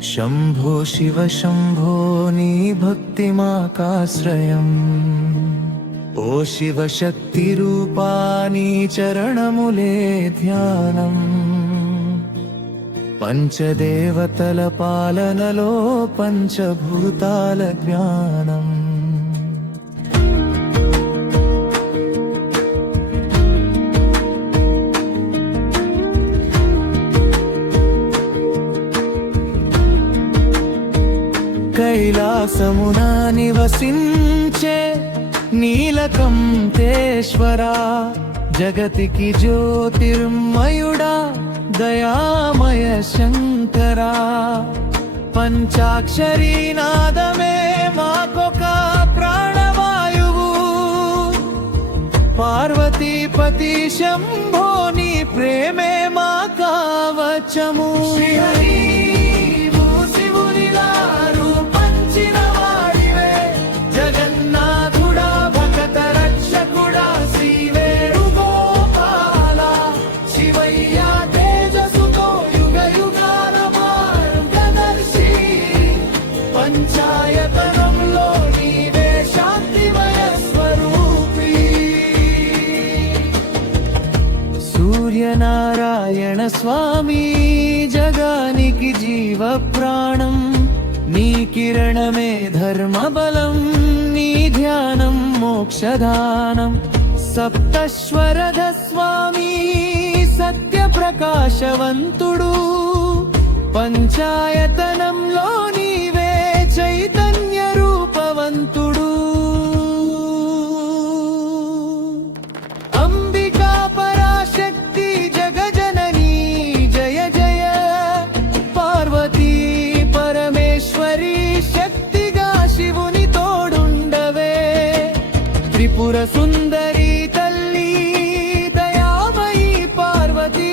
शंभो शिव शंभो नी भक्तिमाकाश्रयम् ओ शिव शक्ति रूपानी चरणमुले ध्यानम् पंचदेवतल पालनलो पंचभूताल ज्ञानम् कैलासमुना निवसिंचे नीलकंठेश्वरा जगतिकी ज्योतिर्मयुडा दयामय शंकरा पंचाक्षरी नादमे माकोका प्राणवायुवु पार्वतीपति शंभो नी प्रेमे मा कावचमु श्रीहरि నారాయణ స్వామి జగానికి జీవ ప్రాణం నీ కిరణమే ధర్మ బలం నీ ధ్యానం మోక్షదానం సప్తశ్వరధ స్వామి సత్య ప్రకాశవంతుడు పంచాయతనంలో నీవే చైతన్య రూపవంతుడు త్రిపుర సుందరి తల్లి దయామయీ పార్వతి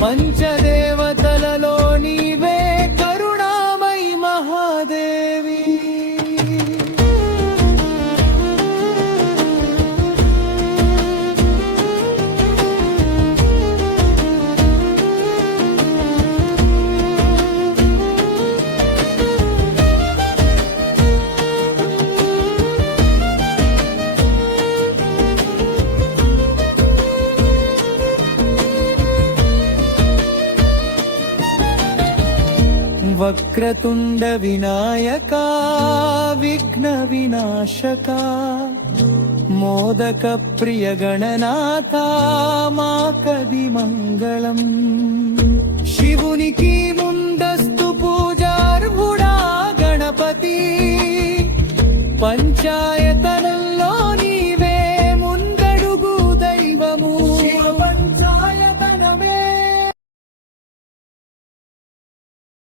పంచదేవతలలో నీవే కరుణామయి మహాదేవి వక్రతుండ వినాయక విఘ్న వినాశక మోదక ప్రియ గణనాథ మా కది మంగళం శివునికి ముందస్తు పూజార్హుడా గణపతి పంచాయత